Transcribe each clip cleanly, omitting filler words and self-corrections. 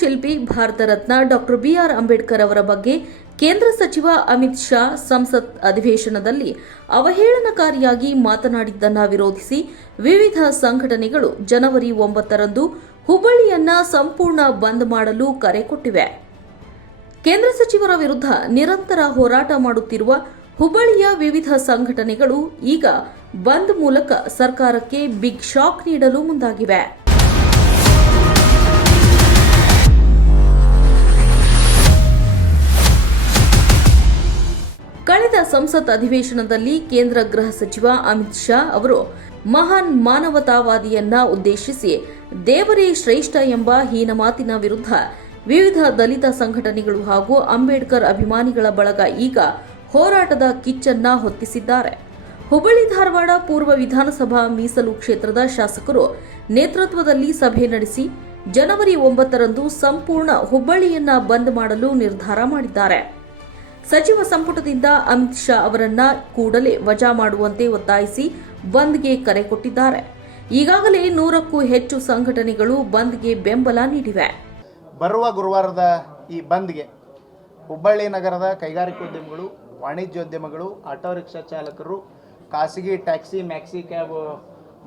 ಶಿಲ್ಪಿ Bharat Ratna doctor B R Ambedkar ಅವರ ಬಗ್ಗೆ ಕೇಂದ್ರ ಸಚಿವ ಅಮಿತ್ ಶಾ ಸಂಸತ್ ಅಧಿವೇಶನದಲ್ಲಿ ಅವಹೇಳನಕಾರಿಯಾಗಿ ಮಾತನಾಡಿದ್ದನ್ನು ವಿರೋಧಿಸಿ ವಿವಿಧ ಸಂಘಟನೆಗಳು ಜನವರಿ 9ರಂದು ಹುಬ್ಬಳ್ಳಿಯನ್ನ ಸಂಪೂರ್ಣ ಬಂದ್ ಮಾಡಲು ಕರೆ ಕೊಟ್ಟಿವೆ. ಕೇಂದ್ರ ಸಚಿವರ ವಿರುದ್ಧ ನಿರಂತರ ಹೋರಾಟ ಮಾಡುತ್ತಿರುವ ಹುಬ್ಬಳ್ಳಿಯ ವಿವಿಧ ಸಂಘಟನೆಗಳು ಈಗ ಬಂದ್ ಮೂಲಕ ಸರ್ಕಾರಕ್ಕೆ ಬಿಗ್ ಶಾಕ್ ನೀಡಲು ಮುಂದಾಗಿವೆ. ಕಳೆದ ಸಂಸತ್ ಅಧಿವೇಶನದಲ್ಲಿ ಕೇಂದ್ರ ಗೃಹ ಸಚಿವ ಅಮಿತ್ ಶಾ ಅವರು ಮಹಾನ್ ಮಾನವತಾವಾದಿಯನ್ನ ಉದ್ದೇಶಿಸಿ ದೇವರೇ ಶ್ರೇಷ್ಠ ಎಂಬ ಹೀನ ಮಾತಿನ ವಿರುದ್ಧ ವಿವಿಧ ದಲಿತ ಸಂಘಟನೆಗಳು ಹಾಗೂ ಅಂಬೇಡ್ಕರ್ ಅಭಿಮಾನಿಗಳ ಬಳಗ ಈಗ ಹೋರಾಟದ ಕಿಚ್ಚನ್ನ ಹೊತ್ತಿಸಿದ್ದಾರೆ. ಹುಬ್ಬಳ್ಳಿ ಧಾರವಾಡ ಪೂರ್ವ ವಿಧಾನಸಭಾ ಮೀಸಲು ಕ್ಷೇತ್ರದ ಶಾಸಕರು ನೇತೃತ್ವದಲ್ಲಿ ಸಭೆ ನಡೆಸಿ ಜನವರಿ 9ರಂದು ಸಂಪೂರ್ಣ ಹುಬ್ಬಳ್ಳಿಯನ್ನ ಬಂದ್ ಮಾಡಲು ನಿರ್ಧಾರ ಮಾಡಿದ್ದಾರೆ. ಸಚಿವ ಸಂಪುಟದಿಂದ ಅಮಿತ್ ಶಾ ಅವರನ್ನ ಕೂಡಲೇ ವಜಾ ಮಾಡುವಂತೆ ಒತ್ತಾಯಿಸಿ ಬಂದ್ಗೆ ಕರೆ ಕೊಟ್ಟಿದ್ದಾರೆ. ಈಗಾಗಲೇ 100ಕ್ಕೂ ಹೆಚ್ಚು ಸಂಘಟನೆಗಳು ಬಂದ್ಗೆ ಬೆಂಬಲ ನೀಡಿವೆ. ಬರುವ ಗುರುವಾರದ ಈ ಬಂದ್ಗೆ ಹುಬ್ಬಳ್ಳಿ ನಗರದ ಕೈಗಾರಿಕೋದ್ಯಮಿಗಳು, ವಾಣಿಜ್ಯೋದ್ಯಮಿಗಳು, ಆಟೋ ರಿಕ್ಷಾ ಚಾಲಕರು, ಖಾಸಗಿ ಟ್ಯಾಕ್ಸಿ, ಮ್ಯಾಕ್ಸಿ ಕ್ಯಾಬ್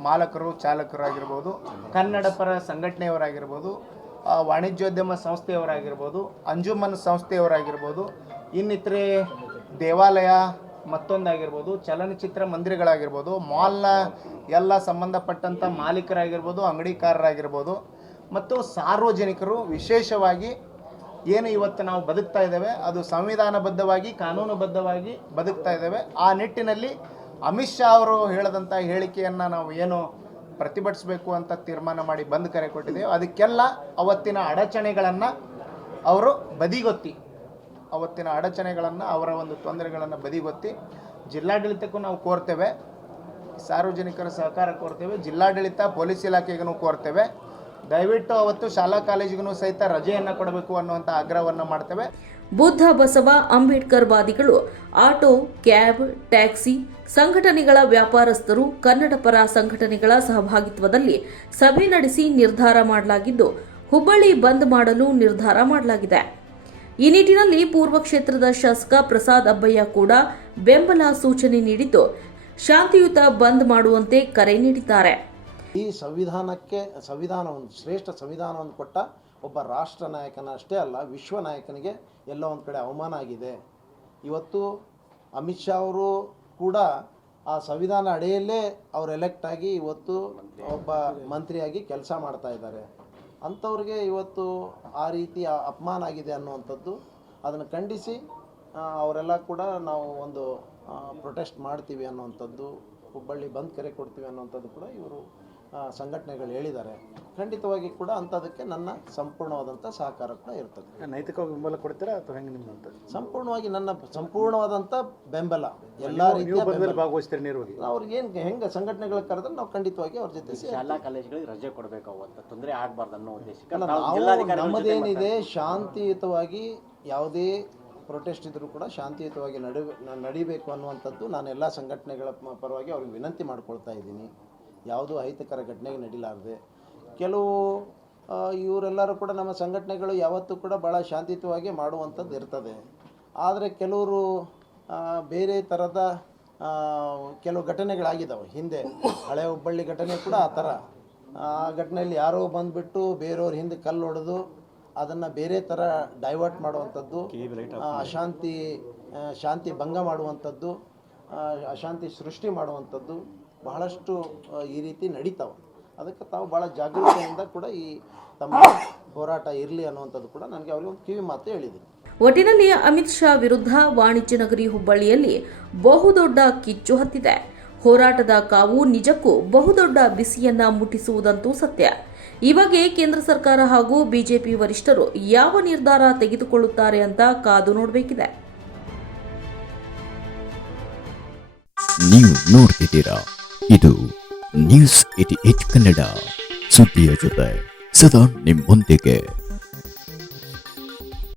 ಮಾಲಕರು, ಚಾಲಕರಾಗಿರ್ಬೋದು, ಕನ್ನಡ ಪರ ಸಂಘಟನೆಯವರಾಗಿರ್ಬೋದು, ವಾಣಿಜ್ಯೋದ್ಯಮ ಸಂಸ್ಥೆಯವರಾಗಿರ್ಬೋದು, ಅಂಜುಮನ್ ಸಂಸ್ಥೆಯವರಾಗಿರ್ಬೋದು, ಇನ್ನಿತರೆ ದೇವಾಲಯ ಮತ್ತೊಂದಾಗಿರ್ಬೋದು, ಚಲನಚಿತ್ರ ಮಂದಿರಗಳಾಗಿರ್ಬೋದು, ಮಾಲ್ನ ಎಲ್ಲ ಸಂಬಂಧಪಟ್ಟಂಥ ಮಾಲೀಕರಾಗಿರ್ಬೋದು, ಅಂಗಡಿಕಾರರಾಗಿರ್ಬೋದು ಮತ್ತು ಸಾರ್ವಜನಿಕರು ವಿಶೇಷವಾಗಿ ಏನು ಇವತ್ತು ನಾವು ಬದುಕ್ತಾ ಇದ್ದೇವೆ ಅದು ಸಂವಿಧಾನಬದ್ಧವಾಗಿ ಕಾನೂನುಬದ್ಧವಾಗಿ ಬದುಕ್ತಾ ಇದ್ದೇವೆ. ಆ ನಿಟ್ಟಿನಲ್ಲಿ ಅಮಿತ್ ಶಾ ಅವರು ಹೇಳಿದಂಥ ಹೇಳಿಕೆಯನ್ನು ನಾವು ಏನು ಪ್ರತಿಭಟಿಸಬೇಕು ಅಂತ ತೀರ್ಮಾನ ಮಾಡಿ ಬಂದ್ ಕರೆ ಕೊಟ್ಟಿದ್ದೇವೆ. ಅದಕ್ಕೆಲ್ಲ ಅವತ್ತಿನ ಅಡಚಣೆಗಳನ್ನು ಅವರು ಬದಿಗೊತ್ತಿ ಅವರ ಒಂದು ತೊಂದರೆಗಳನ್ನು ಬದಿಗೊತ್ತಿ ಜಿಲ್ಲಾಡಳಿತಕ್ಕೂ ನಾವು ಕೋರ್ತೇವೆ, ಸಾರ್ವಜನಿಕರ ಸಹಕಾರ ಕೋರ್ತೇವೆ, ಜಿಲ್ಲಾಡಳಿತ ಪೊಲೀಸ್ ಇಲಾಖೆಗೂ ಕೋರ್ತೇವೆ. ದಯವಿಟ್ಟು ಅವತ್ತು ಶಾಲಾ ಕಾಲೇಜಿಗೂ ಸಹಿತ ರಜೆಯನ್ನು ಕೊಡಬೇಕು ಅನ್ನುವಂಥ ಆಗ್ರಹವನ್ನು ಮಾಡ್ತೇವೆ. ಬುದ್ಧ ಬಸವ ಅಂಬೇಡ್ಕರ್ ವಾದಿಗಳು, ಆಟೋ, ಕ್ಯಾಬ್, ಟ್ಯಾಕ್ಸಿ ಸಂಘಟನೆಗಳ ವ್ಯಾಪಾರಸ್ಥರು, ಕನ್ನಡ ಪರ ಸಂಘಟನೆಗಳ ಸಹಭಾಗಿತ್ವದಲ್ಲಿ ಸಭೆ ನಡೆಸಿ ನಿರ್ಧಾರ ಮಾಡಲಾಗಿದ್ದು ಹುಬ್ಬಳ್ಳಿ ಬಂದ್ ಮಾಡಲು ನಿರ್ಧಾರ ಮಾಡಲಾಗಿದೆ. ಈ ನಿಟ್ಟಿನಲ್ಲಿ ಪೂರ್ವ ಕ್ಷೇತ್ರದ ಶಾಸಕ ಪ್ರಸಾದ್ ಅಬ್ಬಯ್ಯ ಕೂಡ ಬೆಂಬಲ ಸೂಚನೆ ನೀಡಿದ್ದು ಶಾಂತಿಯುತ ಬಂದ್ ಮಾಡುವಂತೆ ಕರೆ ನೀಡಿದ್ದಾರೆ. ಈ ಸಂವಿಧಾನವನ್ನು ಶ್ರೇಷ್ಠ ಸಂವಿಧಾನವನ್ನು ಕೊಟ್ಟ ಒಬ್ಬ ರಾಷ್ಟ್ರ ನಾಯಕನ ಅಷ್ಟೇ ಅಲ್ಲ, ವಿಶ್ವ ನಾಯಕನಿಗೆ ಎಲ್ಲೋ ಒಂದು ಕಡೆ ಅವಮಾನ ಆಗಿದೆ. ಇವತ್ತು ಅಮಿತ್ ಶಾ ಅವರು ಕೂಡ ಆ ಸಂವಿಧಾನ ಅಡಿಯಲ್ಲೇ ಅವರು ಎಲೆಕ್ಟ್ ಆಗಿ ಇವತ್ತು ಒಬ್ಬ ಮಂತ್ರಿಯಾಗಿ ಕೆಲಸ ಮಾಡ್ತಾ ಇದ್ದಾರೆ. ಅಂಥವ್ರಿಗೆ ಇವತ್ತು ಆ ರೀತಿ ಅಪಮಾನ ಆಗಿದೆ ಅನ್ನುವಂಥದ್ದು ಅದನ್ನು ಖಂಡಿಸಿ ಅವರೆಲ್ಲ ಕೂಡ ನಾವು ಒಂದು ಪ್ರೊಟೆಸ್ಟ್ ಮಾಡ್ತೀವಿ ಅನ್ನುವಂಥದ್ದು, ಹುಬ್ಬಳ್ಳಿ ಬಂದ್ ಕರೆ ಕೊಡ್ತೀವಿ ಅನ್ನುವಂಥದ್ದು ಕೂಡ ಇವರು ಸಂಘಟನೆಗಳು ಹೇಳಿದ್ದಾರೆ. ಖಂಡಿತವಾಗಿ ಕೂಡ ಅಂಥದಕ್ಕೆ ನನ್ನ ಸಂಪೂರ್ಣವಾದಂಥ ಸಹಕಾರ ಕೂಡ ಇರ್ತದೆ. ನೈತಿಕವಾಗಿ ಬೆಂಬಲ ಕೊಡ್ತೀರಾ ಅಥವಾ ಹೆಂಗೆ ನಿಮ್ಮಂತ? ಸಂಪೂರ್ಣವಾಗಿ ನನ್ನ ಸಂಪೂರ್ಣವಾದಂಥ ಬೆಂಬಲ ಎಲ್ಲ ರೀತಿಯ ಭಾಗವಹಿಸ್ತೀರಿ ನೇರವಾಗಿ. ಅವ್ರಿಗೆ ಹೆಂಗೆ ಸಂಘಟನೆಗಳು ಕರೆದ್ರೆ ನಾವು ಖಂಡಿತವಾಗಿ ಅವ್ರ ಜೊತೆ ಶಾಲಾ ಕಾಲೇಜುಗಳಿಗೆ ರಜೆ ಕೊಡಬೇಕು, ಅವತ್ತು ತೊಂದರೆ ಆಗಬಾರ್ದು ಅನ್ನೋ ಉದ್ದೇಶಕ್ಕೆ ನಾವು ನಮ್ಮದೇನಿದೆ ಶಾಂತಿಯುತವಾಗಿ ಯಾವುದೇ ಪ್ರೊಟೆಸ್ಟ್ ಇದ್ರೂ ಕೂಡ ಶಾಂತಿಯುತವಾಗಿ ನಡಿಬೇಕು ಅನ್ನುವಂಥದ್ದು ನಾನು ಎಲ್ಲ ಸಂಘಟನೆಗಳ ಪರವಾಗಿ ಅವ್ರಿಗೆ ವಿನಂತಿ ಮಾಡ್ಕೊಳ್ತಾ ಇದ್ದೀನಿ. ಯಾವುದೂ ಅಹಿತಕರ ಘಟನೆಗೆ ನಡೀಲಾರದೆ ಕೆಲವು ಇವರೆಲ್ಲರೂ ಕೂಡ ನಮ್ಮ ಸಂಘಟನೆಗಳು ಯಾವತ್ತೂ ಕೂಡ ಭಾಳ ಶಾಂತಿಯುತವಾಗಿ ಮಾಡುವಂಥದ್ದು ಇರ್ತದೆ. ಆದರೆ ಕೆಲವರು ಬೇರೆ ಥರದ ಕೆಲವು ಘಟನೆಗಳಾಗಿದ್ದಾವೆ ಹಿಂದೆ. ಹಳೆ ಹುಬ್ಬಳ್ಳಿ ಘಟನೆ ಕೂಡ ಆ ಥರ. ಆ ಘಟನೆಯಲ್ಲಿ ಯಾರೋ ಬಂದುಬಿಟ್ಟು ಬೇರೆಯವ್ರ ಹಿಂದೆ ಕಲ್ಲು ಹೊಡೆದು ಅದನ್ನು ಬೇರೆ ಥರ ಡೈವರ್ಟ್ ಮಾಡುವಂಥದ್ದು, ಶಾಂತಿ ಭಂಗ ಮಾಡುವಂಥದ್ದು, ಅಶಾಂತಿ ಸೃಷ್ಟಿ ಮಾಡುವಂಥದ್ದು ಬಹಳಷ್ಟು ಈ ರೀತಿ ನಡೀತಾವೆ. ಅದಕ್ಕೆ ತಾವು ಭಾಳ ಜಾಗೃತಿಯಿಂದ ಕೂಡ ಈ ತಮ್ಮ ಹೋರಾಟ ಇರಲಿ ಅನ್ನುವಂಥದ್ದು ಕೂಡ ನನಗೆ ಅವರಿಗೆ ಒಂದು ಕಿವಿ ಮಾತು ಹೇಳಿದ್ದೀನಿ. ಒಟ್ಟಿನಲ್ಲಿ ಅಮಿತ್ ಶಾ ವಿರುದ್ಧ ವಾಣಿಜ್ಯ ನಗರಿ ಹುಬ್ಬಳ್ಳಿಯಲ್ಲಿ ಬಹುದೊಡ್ಡ ಕಿಚ್ಚು ಹತ್ತಿದೆ. ಹೋರಾಟದ ಕಾವು ನಿಜಕ್ಕೂ ಬಹುದೊಡ್ಡ ಬಿಸಿಯನ್ನ ಮುಟ್ಟಿಸುವುದಂತೂ ಸತ್ಯ. ಈ ಬಗ್ಗೆ ಕೇಂದ್ರ ಸರ್ಕಾರ ಹಾಗೂ ಬಿಜೆಪಿ ವರಿಷ್ಠರು ಯಾವ ನಿರ್ಧಾರ ತೆಗೆದುಕೊಳ್ಳುತ್ತಾರೆ ಅಂತ ಕಾದು ನೋಡಬೇಕಿದೆ. ನೀವು ನೋಡ್ತಿದ್ದೀರಾ, ಇದು ನ್ಯೂಸ್ 88 ಕನ್ನಡ, ಸುದ್ದಿಯ ಜೊತೆ ಸದಾ ನಿಮ್ಮೊಂದಿಗೆ.